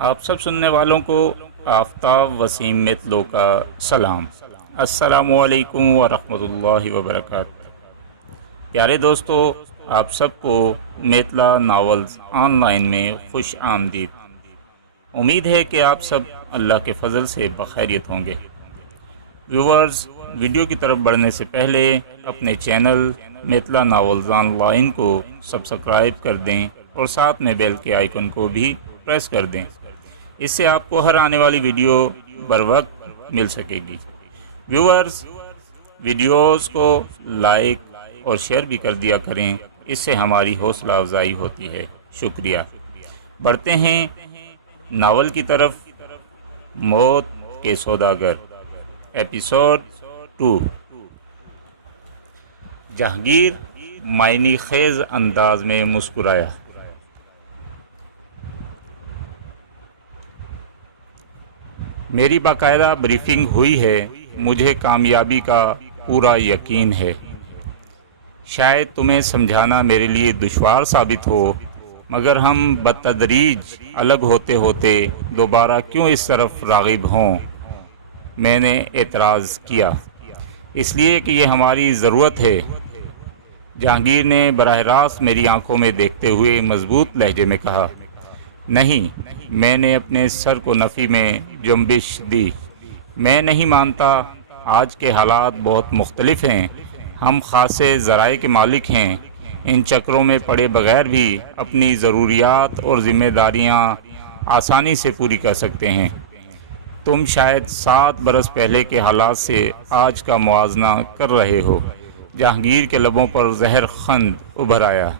آپ سب سننے والوں کو آفتاب وسیم میتلو کا سلام۔ السلام علیکم ورحمۃ اللہ وبرکاتہ۔ پیارے دوستو، آپ سب کو میتلا ناولز آن لائن میں خوش آمدید۔ امید ہے کہ آپ سب اللہ کے فضل سے بخیریت ہوں گے۔ ویورز، ویڈیو کی طرف بڑھنے سے پہلے اپنے channel Maitla novels on line کو سبسکرائب کر دیں اور ساتھ میں بیل کے آئیکن کو بھی پریس کر دیں۔ اس سے آپ کو ہر آنے والی ویڈیو بر وقت مل سکے گی۔ ویورز، ویڈیوز کو لائک اور شیئر بھی کر دیا کریں، اس سے ہماری حوصلہ افزائی ہوتی ہے۔ شکریہ۔ بڑھتے ہیں ناول کی طرف۔ موت کے سوداگر، ایپیسوڈ 2۔ جہانگیر معنی خیز انداز میں مسکرایا۔ میری باقاعدہ بریفنگ ہوئی ہے، مجھے کامیابی کا پورا یقین ہے۔ شاید تمہیں سمجھانا میرے لیے دشوار ثابت ہو، مگر ہم بتدریج الگ ہوتے ہوتے دوبارہ کیوں اس طرف راغب ہوں؟ میں نے اعتراض کیا۔ اس لیے کہ یہ ہماری ضرورت ہے، جہانگیر نے براہ راست میری آنکھوں میں دیکھتے ہوئے مضبوط لہجے میں کہا۔ نہیں، میں نے اپنے سر کو نفی میں جنبش دی۔ میں نہیں مانتا۔ آج کے حالات بہت مختلف ہیں۔ ہم خاصے ذرائع کے مالک ہیں، ان چکروں میں پڑے بغیر بھی اپنی ضروریات اور ذمہ داریاں آسانی سے پوری کر سکتے ہیں۔ تم شاید 7 برس پہلے کے حالات سے آج کا موازنہ کر رہے ہو۔ جہانگیر کے لبوں پر زہر خند ابھر آیا۔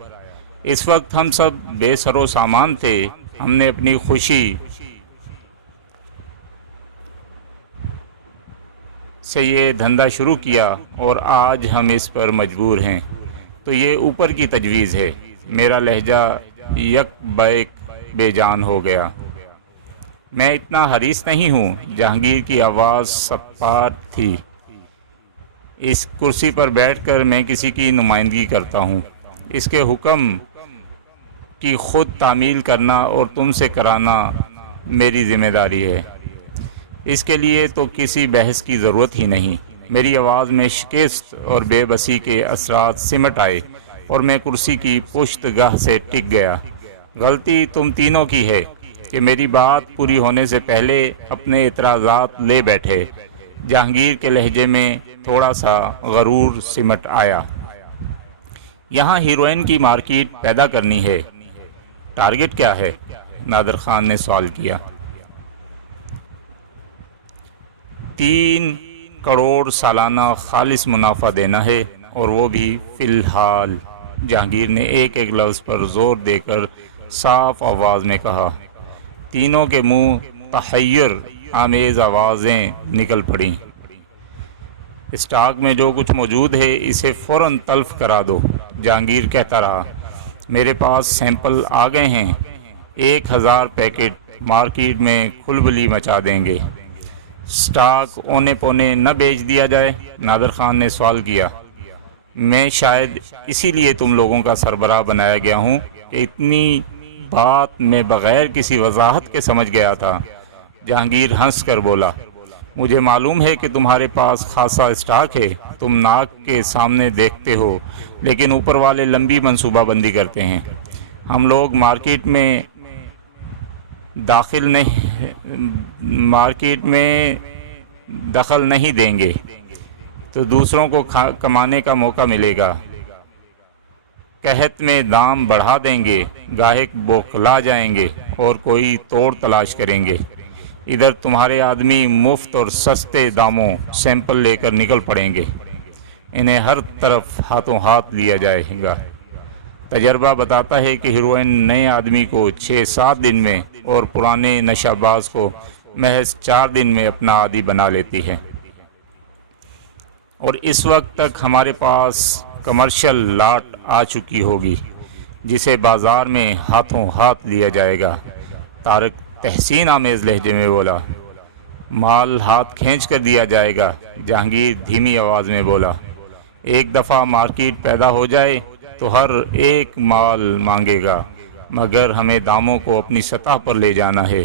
اس وقت ہم سب بے سر و سامان تھے۔ ہم نے اپنی خوشی سے یہ دھندا شروع کیا اور آج ہم اس پر مجبور ہیں، تو یہ اوپر کی تجویز ہے۔ میرا لہجہ یک بیک بے جان ہو گیا۔ میں اتنا حریص نہیں ہوں۔ جہانگیر کی آواز سپاٹ تھی۔ اس کرسی پر بیٹھ کر میں کسی کی نمائندگی کرتا ہوں۔ اس کے حکم کی خود تعمیل کرنا اور تم سے کرانا میری ذمہ داری ہے۔ اس کے لیے تو کسی بحث کی ضرورت ہی نہیں۔ میری آواز میں شکست اور بے بسی کے اثرات سمٹ آئے اور میں کرسی کی پشت گاہ سے ٹک گیا۔ غلطی تم تینوں کی ہے کہ میری بات پوری ہونے سے پہلے اپنے اعتراضات لے بیٹھے۔ جہانگیر کے لہجے میں تھوڑا سا غرور سمٹ آیا۔ یہاں ہیروئن کی مارکیٹ پیدا کرنی ہے۔ ٹارگٹ کیا ہے؟ نادر خان نے سوال کیا۔ 3 کروڑ سالانہ خالص منافع دینا ہے، اور وہ بھی فی الحال۔ جہانگیر نے ایک ایک لفظ پر زور دے کر صاف آواز میں کہا۔ تینوں کے منہ تحیر آمیز آوازیں نکل پڑیں۔ اسٹاک میں جو کچھ موجود ہے اسے فوراً تلف کرا دو، جہانگیر کہتا رہا۔ میرے پاس سیمپل آ گئے ہیں۔ 1000 پیکٹ مارکیٹ میں کھلبلی مچا دیں گے۔ اسٹاک اونے پونے نہ بیچ دیا جائے؟ نادر خان نے سوال کیا۔ میں شاید اسی لیے تم لوگوں کا سربراہ بنایا گیا ہوں کہ اتنی بات میں بغیر کسی وضاحت کے سمجھ گیا تھا۔ جہانگیر ہنس کر بولا۔ مجھے معلوم ہے کہ تمہارے پاس خاصا اسٹاک ہے۔ تم ناک کے سامنے دیکھتے ہو، لیکن اوپر والے لمبی منصوبہ بندی کرتے ہیں۔ ہم لوگ مارکیٹ میں دخل نہیں دیں گے تو دوسروں کو کمانے کا موقع ملے گا۔ قحط میں دام بڑھا دیں گے، گاہک بوکھلا جائیں گے اور کوئی توڑ تلاش کریں گے۔ ادھر تمہارے آدمی مفت اور سستے داموں سیمپل لے کر نکل پڑیں گے۔ انہیں ہر طرف ہاتھوں ہاتھ لیا جائے گا۔ تجربہ بتاتا ہے کہ ہیروئن نئے آدمی کو 6-7 دن میں اور پرانے نشہ باز کو محض 4 دن میں اپنا عادی بنا لیتی ہے، اور اس وقت تک ہمارے پاس کمرشل لاٹ آ چکی ہوگی جسے بازار میں ہاتھوں ہاتھ لیا جائے گا۔ طارق تحسین آمیز لہجے میں بولا۔ مال ہاتھ کھینچ کر دیا جائے گا، جہانگیر دھیمی آواز میں بولا۔ ایک دفعہ مارکیٹ پیدا ہو جائے تو ہر ایک مال مانگے گا، مگر ہمیں داموں کو اپنی سطح پر لے جانا ہے۔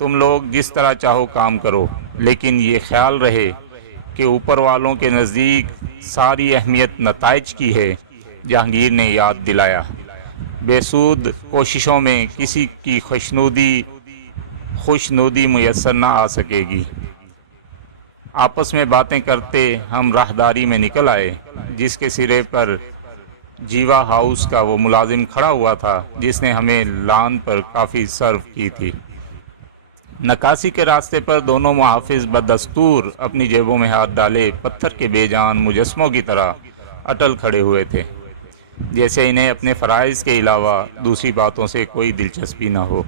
تم لوگ جس طرح چاہو کام کرو، لیکن یہ خیال رہے کہ اوپر والوں کے نزدیک ساری اہمیت نتائج کی ہے۔ جہانگیر نے یاد دلایا، بے سود کوششوں میں کسی کی خوشنودی میسر نہ آ سکے گی۔ آپس میں باتیں کرتے ہم راہداری میں نکل آئے، جس کے سرے پر جیوا ہاؤس کا وہ ملازم کھڑا ہوا تھا جس نے ہمیں لان پر کافی سرو کی تھی۔ نکاسی کے راستے پر دونوں محافظ بدستور اپنی جیبوں میں ہاتھ ڈالے پتھر کے بے جان مجسموں کی طرح اٹل کھڑے ہوئے تھے، جیسے انہیں اپنے فرائض کے علاوہ دوسری باتوں سے کوئی دلچسپی نہ ہو۔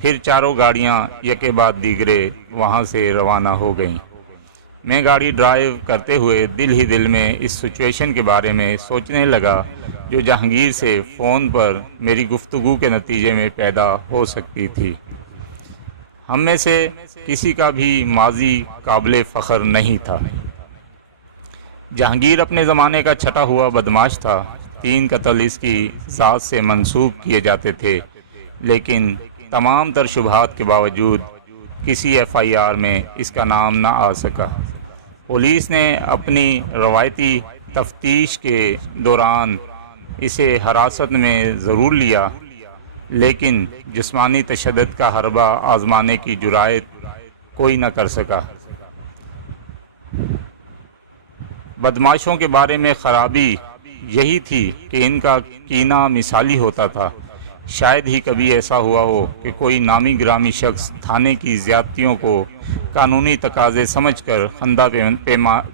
پھر چاروں گاڑیاں یکے بعد دیگرے وہاں سے روانہ ہو گئیں۔ میں گاڑی ڈرائیو کرتے ہوئے دل ہی دل میں اس سچویشن کے بارے میں سوچنے لگا جو جہانگیر سے فون پر میری گفتگو کے نتیجے میں پیدا ہو سکتی تھی۔ ہم میں سے کسی کا بھی ماضی قابل فخر نہیں تھا۔ جہانگیر اپنے زمانے کا چھٹا ہوا بدماش تھا۔ 3 قتل اس کی ذات سے منسوب کیے جاتے تھے، لیکن تمام تر شبہات کے باوجود کسی FIR میں اس کا نام نہ آ سکا۔ پولیس نے اپنی روایتی تفتیش کے دوران اسے حراست میں ضرور لیا، لیکن جسمانی تشدد کا حربہ آزمانے کی جرأت کوئی نہ کر سکا۔ بدماشوں کے بارے میں خرابی یہی تھی کہ ان کا کینہ مثالی ہوتا تھا۔ شاید ہی کبھی ایسا ہوا ہو کہ کوئی نامی گرامی شخص تھانے کی زیادتیوں کو قانونی تقاضے سمجھ کر خندہ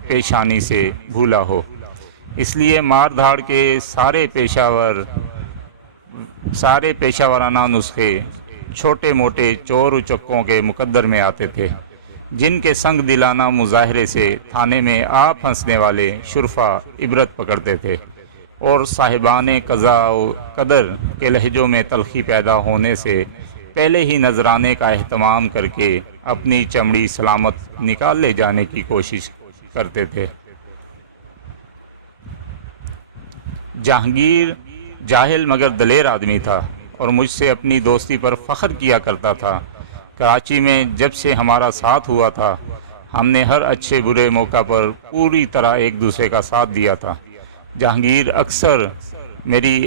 پیشانی سے بھولا ہو۔ اس لیے مار دھاڑ کے سارے پیشہ ورانہ نسخے چھوٹے موٹے چور اچکوں کے مقدر میں آتے تھے، جن کے سنگ دلانہ مظاہرے سے تھانے میں آپ ہنسنے والے شرفا عبرت پکڑتے تھے، اور صاحبان قضاء و قدر کے لہجوں میں تلخی پیدا ہونے سے پہلے ہی نذرانے کا اہتمام کر کے اپنی چمڑی سلامت نکال لے جانے کی کوشش کرتے تھے۔ جہانگیر جاہل مگر دلیر آدمی تھا اور مجھ سے اپنی دوستی پر فخر کیا کرتا تھا۔ کراچی میں جب سے ہمارا ساتھ ہوا تھا، ہم نے ہر اچھے برے موقع پر پوری طرح ایک دوسرے کا ساتھ دیا تھا۔ جہانگیر اکثر میرے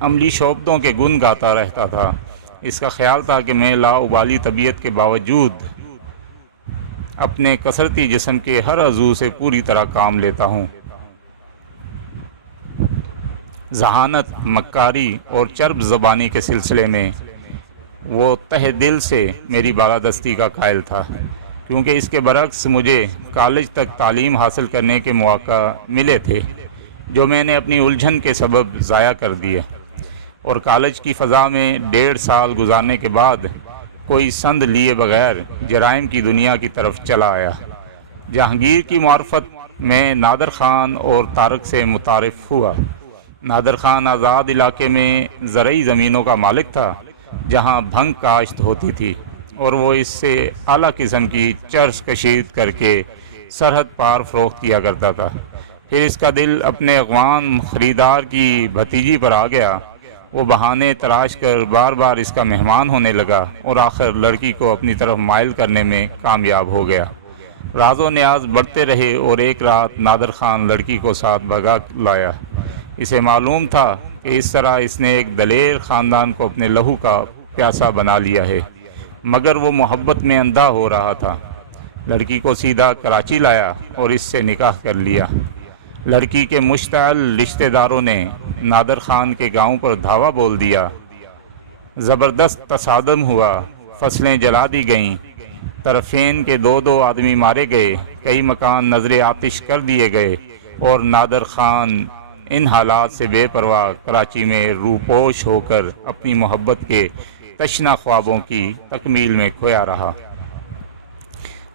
عملی شعبدوں کے گن گاتا رہتا تھا۔ اس کا خیال تھا کہ میں لاابالی طبیعت کے باوجود اپنے کثرتی جسم کے ہر عضو سے پوری طرح کام لیتا ہوں۔ ذہانت، مکاری اور چرب زبانی کے سلسلے میں وہ تہ دل سے میری بالادستی کا قائل تھا، کیونکہ اس کے برعکس مجھے کالج تک تعلیم حاصل کرنے کے مواقع ملے تھے جو میں نے اپنی الجھن کے سبب ضائع کر دیے، اور کالج کی فضا میں 1.5 سال گزارنے کے بعد کوئی سند لیے بغیر جرائم کی دنیا کی طرف چلا آیا۔ جہانگیر کی معرفت میں نادر خان اور طارق سے متعارف ہوا۔ نادر خان آزاد علاقے میں زرعی زمینوں کا مالک تھا جہاں بھنگ کاشت ہوتی تھی، اور وہ اس سے اعلیٰ قسم کی چرس کشید کر کے سرحد پار فروخت کیا کرتا تھا۔ پھر اس کا دل اپنے اغوان خریدار کی بھتیجی پر آ گیا۔ وہ بہانے تراش کر بار بار اس کا مہمان ہونے لگا اور آخر لڑکی کو اپنی طرف مائل کرنے میں کامیاب ہو گیا۔ راز و نیاز بڑھتے رہے اور ایک رات نادر خان لڑکی کو ساتھ بھگا لایا۔ اسے معلوم تھا کہ اس طرح اس نے ایک دلیر خاندان کو اپنے لہو کا پیاسا بنا لیا ہے، مگر وہ محبت میں اندھا ہو رہا تھا۔ لڑکی کو سیدھا کراچی لایا اور اس سے نکاح کر لیا۔ لڑکی کے مشتعل رشتہ داروں نے نادر خان کے گاؤں پر دھاوا بول دیا۔ زبردست تصادم ہوا، فصلیں جلا دی گئیں، طرفین کے 2 آدمی مارے گئے، کئی مکان نظر آتش کر دیے گئے، اور نادر خان ان حالات سے بے پرواہ کراچی میں روپوش ہو کر اپنی محبت کے تشنہ خوابوں کی تکمیل میں کھویا رہا۔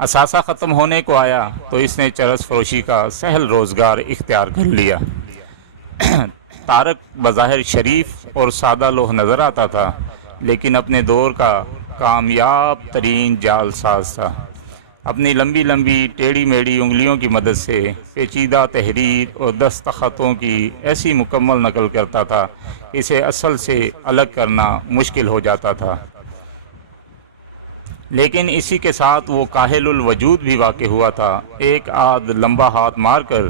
اثاثہ ختم ہونے کو آیا تو اس نے چرس فروشی کا سہل روزگار اختیار کر لیا۔ طارق بظاہر شریف اور سادہ لوح نظر آتا تھا، لیکن اپنے دور کا کامیاب ترین جال ساز تھا۔ اپنی لمبی لمبی ٹیڑھی میڑھی انگلیوں کی مدد سے پیچیدہ تحریر اور دستخطوں کی ایسی مکمل نقل کرتا تھا کہ اسے اصل سے الگ کرنا مشکل ہو جاتا تھا۔ لیکن اسی کے ساتھ وہ کاہل الوجود بھی واقع ہوا تھا۔ ایک آدھ لمبا ہاتھ مار کر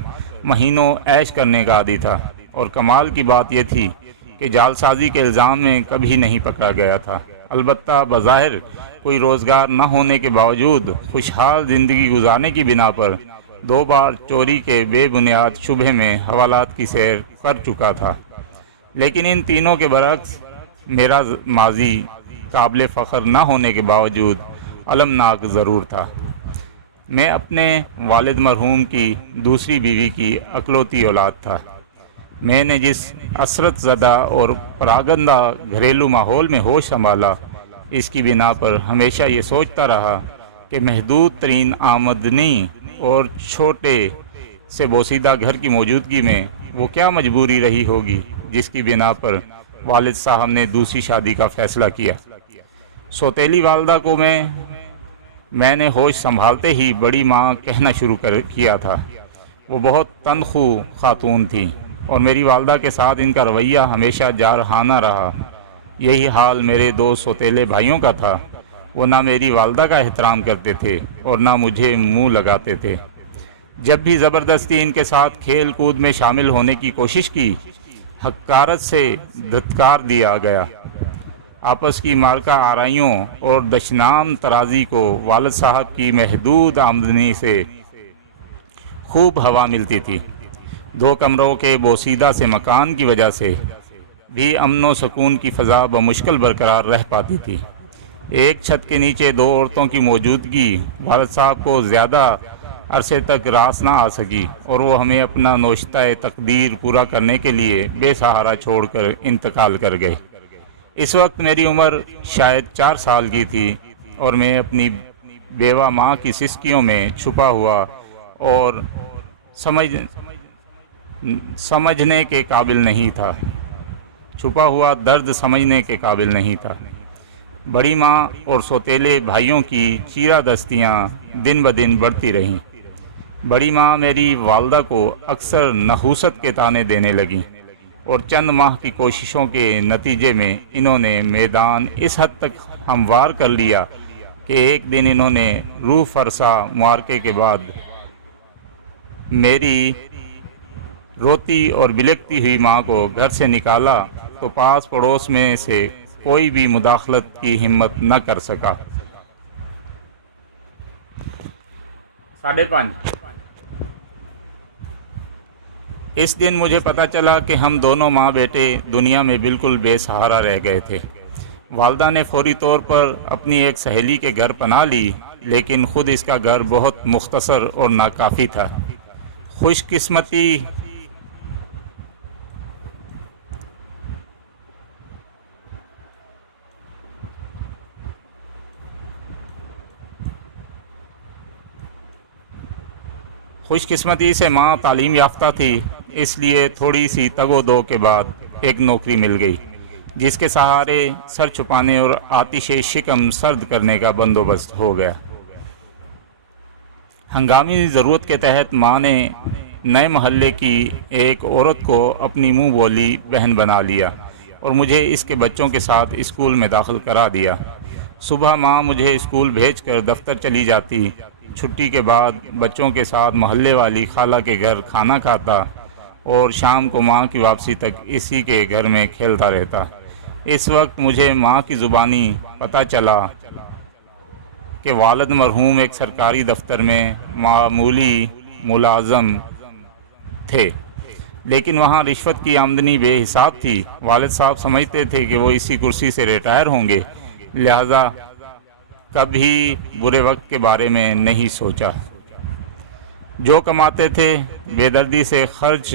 مہینوں عیش کرنے کا عادی تھا، اور کمال کی بات یہ تھی کہ جعل سازی کے الزام میں کبھی نہیں پکڑا گیا تھا۔ البتہ بظاہر کوئی روزگار نہ ہونے کے باوجود خوشحال زندگی گزارنے کی بنا پر 2 بار چوری کے بے بنیاد شبہ میں حوالات کی سیر کر چکا تھا۔ لیکن ان تینوں کے برعکس میرا ماضی قابل فخر نہ ہونے کے باوجود المناک ضرور تھا۔ میں اپنے والد مرحوم کی دوسری بیوی کی اکلوتی اولاد تھا۔ میں نے جس عثرت زدہ اور پراگندہ گھریلو ماحول میں ہوش سنبھالا، اس کی بنا پر ہمیشہ یہ سوچتا رہا کہ محدود ترین آمدنی اور چھوٹے سے بوسیدہ گھر کی موجودگی میں وہ کیا مجبوری رہی ہوگی جس کی بنا پر والد صاحب نے دوسری شادی کا فیصلہ کیا۔ سوتیلی والدہ کو میں نے ہوش سنبھالتے ہی بڑی ماں کہنا شروع کیا تھا۔ وہ بہت تنخو خاتون تھیں، اور میری والدہ کے ساتھ ان کا رویہ ہمیشہ جارحانہ رہا۔ یہی حال میرے 2 سوتیلے بھائیوں کا تھا۔ وہ نہ میری والدہ کا احترام کرتے تھے اور نہ مجھے منہ لگاتے تھے۔ جب بھی زبردستی ان کے ساتھ کھیل کود میں شامل ہونے کی کوشش کی، حقارت سے دھتکار دیا گیا۔ آپس کی مارکہ آرائیوں اور دشنام ترازی کو والد صاحب کی محدود آمدنی سے خوب ہوا ملتی تھی۔ 2 کمروں کے بوسیدہ سے مکان کی وجہ سے بھی امن و سکون کی فضا بمشکل برقرار رہ پاتی تھی۔ ایک چھت کے نیچے 2 عورتوں کی موجودگی والد صاحب کو زیادہ عرصے تک راس نہ آ سکی، اور وہ ہمیں اپنا نوشتہ تقدیر پورا کرنے کے لیے بے سہارا چھوڑ کر انتقال کر گئے۔ اس وقت میری عمر شاید 4 سال کی تھی، اور میں اپنی بیوہ ماں کی سسکیوں میں چھپا ہوا اور سمجھنے کے قابل نہیں تھا۔ چھپا ہوا درد سمجھنے کے قابل نہیں تھا۔ بڑی ماں اور سوتیلے بھائیوں کی چیرہ دستیاں دن بدن بڑھتی رہیں۔ بڑی ماں میری والدہ کو اکثر نحوست کے طعنے دینے لگیں، اور چند ماہ کی کوششوں کے نتیجے میں انہوں نے میدان اس حد تک ہموار کر لیا کہ ایک دن انہوں نے روح فرسا معرکے کے بعد میری روتی اور بلکتی ہوئی ماں کو گھر سے نکالا تو پاس پڑوس میں سے کوئی بھی مداخلت کی ہمت نہ کر سکا۔ 5:30 اس دن مجھے پتہ چلا کہ ہم دونوں ماں بیٹے دنیا میں بالکل بے سہارا رہ گئے تھے۔ والدہ نے فوری طور پر اپنی ایک سہیلی کے گھر پناہ لی، لیکن خود اس کا گھر بہت مختصر اور ناکافی تھا۔ خوش قسمتی سے ماں تعلیم یافتہ تھی، اس لیے تھوڑی سی تگ و دو کے بعد ایک نوکری مل گئی، جس کے سہارے سر چھپانے اور آتش شکم سرد کرنے کا بندوبست ہو گیا۔ ہنگامی ضرورت کے تحت ماں نے نئے محلے کی ایک عورت کو اپنی منہ بولی بہن بنا لیا اور مجھے اس کے بچوں کے ساتھ اسکول میں داخل کرا دیا۔ صبح ماں مجھے اسکول بھیج کر دفتر چلی جاتی، چھٹی کے بعد بچوں کے ساتھ محلے والی خالہ کے گھر کھانا کھاتا اور شام کو ماں کی واپسی تک اسی کے گھر میں کھیلتا رہتا۔ اس وقت مجھے ماں کی زبانی پتہ چلا کہ والد مرحوم ایک سرکاری دفتر میں معمولی ملازم تھے، لیکن وہاں رشوت کی آمدنی بے حساب تھی۔ والد صاحب سمجھتے تھے کہ وہ اسی کرسی سے ریٹائر ہوں گے، لہذا کبھی برے وقت کے بارے میں نہیں سوچا۔ جو کماتے تھے بے دردی سے خرچ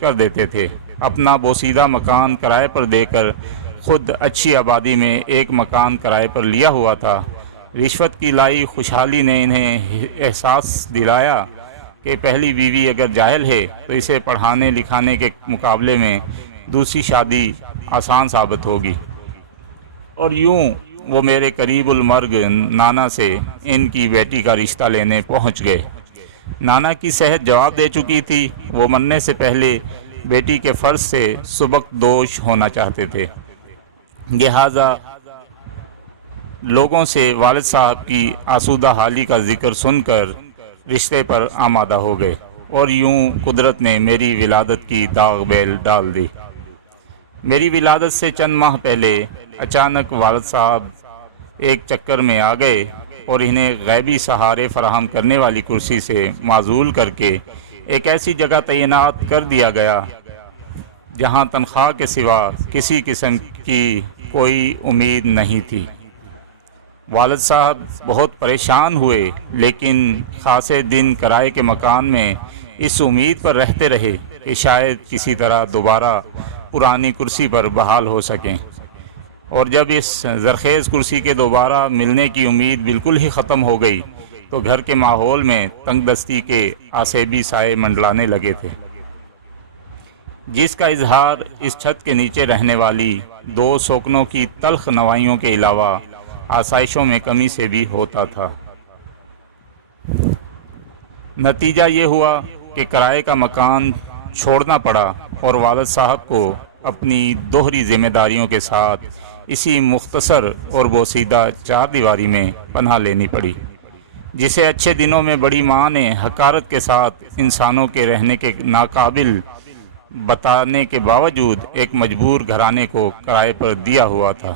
کر دیتے تھے۔ اپنا بوسیدہ مکان کرائے پر دے کر خود اچھی آبادی میں ایک مکان کرائے پر لیا ہوا تھا۔ رشوت کی لائی خوشحالی نے انہیں احساس دلایا کہ پہلی بیوی اگر جاہل ہے تو اسے پڑھانے لکھانے کے مقابلے میں دوسری شادی آسان ثابت ہوگی، اور یوں وہ میرے قریب المرگ نانا سے ان کی بیٹی کا رشتہ لینے پہنچ گئے۔ نانا کی صحت جواب دے چکی تھی، وہ مرنے سے پہلے بیٹی کے فرض سے سبکدوش ہونا چاہتے تھے، لہذا لوگوں سے والد صاحب کی آسودہ حالی کا ذکر سن کر رشتے پر آمادہ ہو گئے، اور یوں قدرت نے میری ولادت کی داغ بیل ڈال دی۔ میری ولادت سے چند ماہ پہلے اچانک والد صاحب ایک چکر میں آ گئے اور انہیں غیبی سہارے فراہم کرنے والی کرسی سے معزول کر کے ایک ایسی جگہ تعینات کر دیا گیا جہاں تنخواہ کے سوا کسی قسم کی کوئی امید نہیں تھی۔ والد صاحب بہت پریشان ہوئے، لیکن خاصے دن کرائے کے مکان میں اس امید پر رہتے رہے کہ شاید کسی طرح دوبارہ پرانی کرسی پر بحال ہو سکیں، اور جب اس زرخیز کرسی کے دوبارہ ملنے کی امید بالکل ہی ختم ہو گئی تو گھر کے ماحول میں تنگ دستی کے آسیبی سائے منڈلانے لگے تھے، جس کا اظہار اس چھت کے نیچے رہنے والی 2 سوکنوں کی تلخ نوائیوں کے علاوہ آسائشوں میں کمی سے بھی ہوتا تھا۔ نتیجہ یہ ہوا کہ کرائے کا مکان چھوڑنا پڑا اور والد صاحب کو اپنی دوہری ذمہ داریوں کے ساتھ اسی مختصر اور بوسیدہ 4 دیواری میں پناہ لینی پڑی، جسے اچھے دنوں میں بڑی ماں نے حقارت کے ساتھ انسانوں کے رہنے کے ناقابل بتانے کے باوجود ایک مجبور گھرانے کو کرائے پر دیا ہوا تھا۔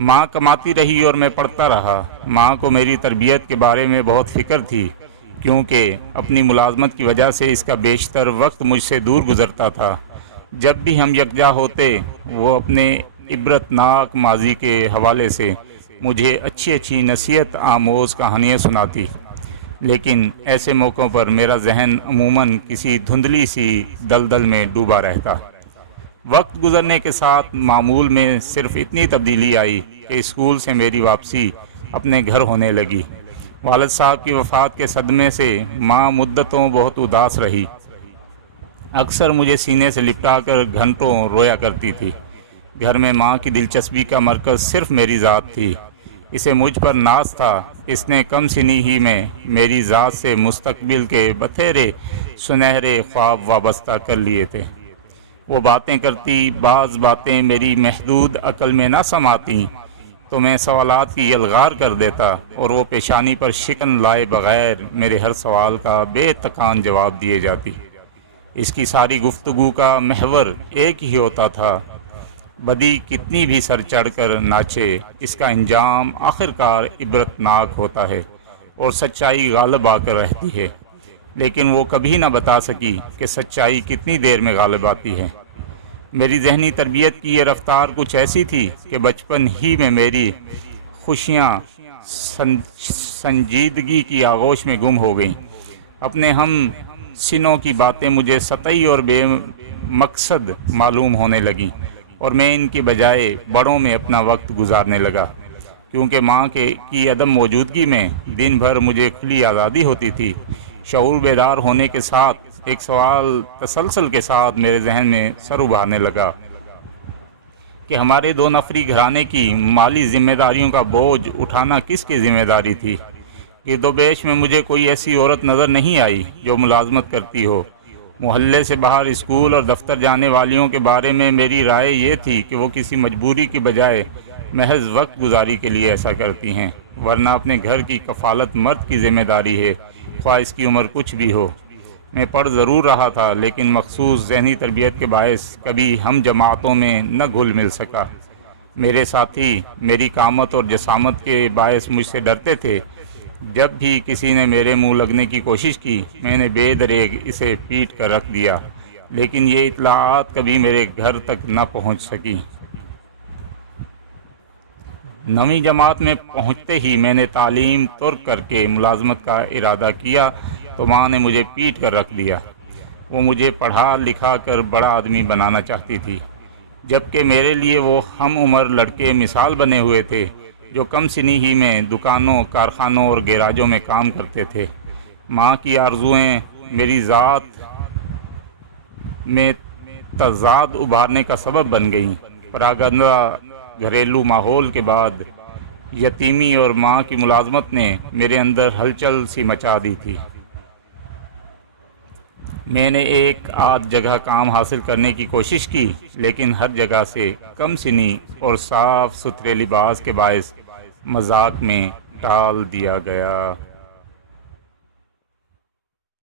ماں کماتی رہی اور میں پڑھتا رہا۔ ماں کو میری تربیت کے بارے میں بہت فکر تھی، کیونکہ اپنی ملازمت کی وجہ سے اس کا بیشتر وقت مجھ سے دور گزرتا تھا۔ جب بھی ہم یکجا ہوتے وہ اپنے عبرتناک ماضی کے حوالے سے مجھے اچھی نصیحت آموز کہانیاں سناتی، لیکن ایسے موقعوں پر میرا ذہن عموماً کسی دھندلی سی دلدل میں ڈوبا رہتا۔ وقت گزرنے کے ساتھ معمول میں صرف اتنی تبدیلی آئی کہ اسکول سے میری واپسی اپنے گھر ہونے لگی۔ والد صاحب کی وفات کے صدمے سے ماں مدتوں بہت اداس رہی، اکثر مجھے سینے سے لپٹا کر گھنٹوں رویا کرتی تھی۔ گھر میں ماں کی دلچسپی کا مرکز صرف میری ذات تھی۔ اسے مجھ پر ناز تھا۔ اس نے کم سنی ہی میں میری ذات سے مستقبل کے بتھیرے سنہرے خواب وابستہ کر لیے تھے۔ وہ باتیں کرتی، بعض باتیں میری محدود عقل میں نہ سماتی تو میں سوالات کی یلغار کر دیتا، اور وہ پیشانی پر شکن لائے بغیر میرے ہر سوال کا بے تکان جواب دیے جاتی۔ اس کی ساری گفتگو کا محور ایک ہی ہوتا تھا: بدی کتنی بھی سر چڑھ کر ناچے، اس کا انجام آخرکار عبرتناک ہوتا ہے اور سچائی غالب آ کر رہتی ہے۔ لیکن وہ کبھی نہ بتا سکی کہ سچائی کتنی دیر میں غالب آتی ہے۔ میری ذہنی تربیت کی یہ رفتار کچھ ایسی تھی کہ بچپن ہی میں میری خوشیاں سنجیدگی کی آغوش میں گم ہو گئیں۔ اپنے ہم سنوں کی باتیں مجھے سطحی اور بے مقصد معلوم ہونے لگیں، اور میں ان کی بجائے بڑوں میں اپنا وقت گزارنے لگا، کیونکہ ماں کی عدم موجودگی میں دن بھر مجھے کھلی آزادی ہوتی تھی۔ شعور بیدار ہونے کے ساتھ ایک سوال تسلسل کے ساتھ میرے ذہن میں سر ابھارنے لگا کہ ہمارے 2 نفری گھرانے کی مالی ذمہ داریوں کا بوجھ اٹھانا کس کی ذمہ داری تھی؟ گرد و بیش میں مجھے کوئی ایسی عورت نظر نہیں آئی جو ملازمت کرتی ہو۔ محلے سے باہر اسکول اور دفتر جانے والیوں کے بارے میں میری رائے یہ تھی کہ وہ کسی مجبوری کی بجائے محض وقت گزاری کے لیے ایسا کرتی ہیں، ورنہ اپنے گھر کی کفالت مرد کی ذمہ داری ہے، خواہ اس کی عمر کچھ بھی ہو۔ میں پڑھ ضرور رہا تھا، لیکن مخصوص ذہنی تربیت کے باعث کبھی ہم جماعتوں میں نہ گھل مل سکا۔ میرے ساتھی میری قامت اور جسامت کے باعث مجھ سے ڈرتے تھے۔ جب بھی کسی نے میرے منہ لگنے کی کوشش کی، میں نے بے دریغ اسے پیٹ کر رکھ دیا، لیکن یہ اطلاعات کبھی میرے گھر تک نہ پہنچ سکی۔ 9ویں جماعت میں پہنچتے ہی میں نے تعلیم ترک کر کے ملازمت کا ارادہ کیا تو ماں نے مجھے پیٹ کر رکھ دیا۔ وہ مجھے پڑھا لکھا کر بڑا آدمی بنانا چاہتی تھی، جبکہ میرے لیے وہ ہم عمر لڑکے مثال بنے ہوئے تھے جو کم سنی ہی میں دکانوں، کارخانوں اور گیراجوں میں کام کرتے تھے۔ ماں کی آرزوئیں میری ذات میں تضاد ابھارنے کا سبب بن گئیں۔ پراگندہ گھریلو ماحول کے بعد یتیمی اور ماں کی ملازمت نے میرے اندر ہلچل سی مچا دی تھی۔ میں نے ایک آدھ جگہ کام حاصل کرنے کی کوشش کی، لیکن ہر جگہ سے کم سنی اور صاف ستھرے لباس کے باعث مذاق میں ٹال دیا گیا۔